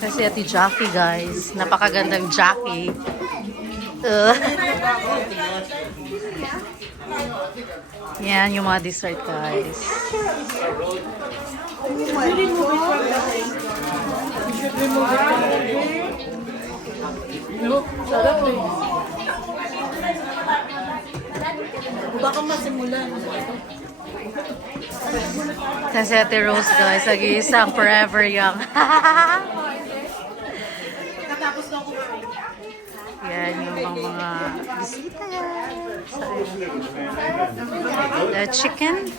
Kasi ati Jackie, guys. Napakagandang Jackie. Yan yung mga dessert, guys. Baka masimulan. Kasi ate Rose, guys, nag-iisang forever young. Katapos na ako. Yan yung mga bisita. The chicken.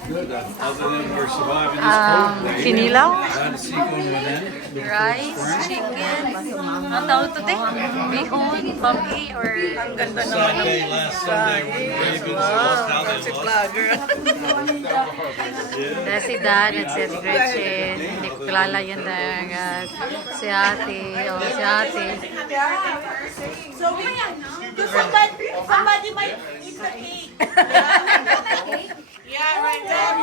Other than we're surviving this cold day, Kinilaw. trying to see going within. Rice, chicken. Ang tawag ito, te? Bihon, bumpy, or... Ang ganda naman. Last Sunday, when the Ravens lost how they lost. Dahil si Dan at si Ate Gretchen. Hindi ko kilala yun dahil si ate. O, si ate. So, somebody might eat the cake. Yeah, right there.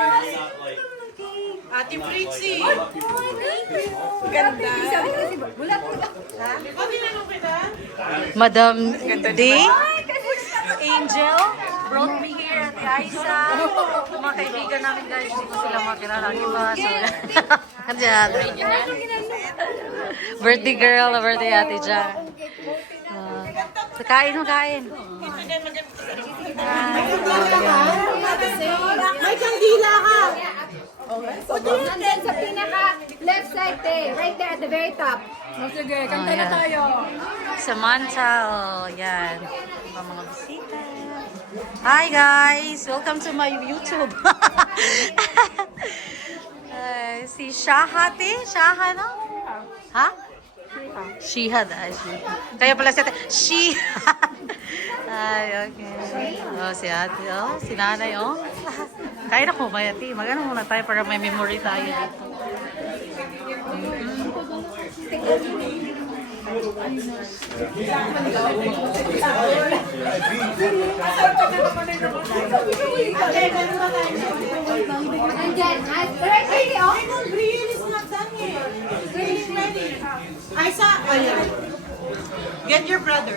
Ate Fritzy. Ganda. Pati na nung kita? Madam D. Angel brought me here. Ate Aiza. Mga kaibigan namin, guys. Hindi ko sila makilala. Iba. So, kandiyan. Birthday girl. Birthday ate dyan. Kain mo, kain. May kandila ka. And then sa pinaka left side, right there at the very top. Sige, kanta na tayo. Samantha, oh, yan. Ang mga bisita. Hi guys! Welcome to my YouTube. Si Shaha, te? Shaha, no? Ha? Shiha. Kaya pala si ate. Shiha. Ay, okay. Oh, si ate, oh. Si nanay, oh. Kaya na ko ba, ate? Mag-ano muna tayo para may memory tayo dito. And then, right here, oh. Brian is not done yet. Brian is ready. Aisa, ayan. Get your brother.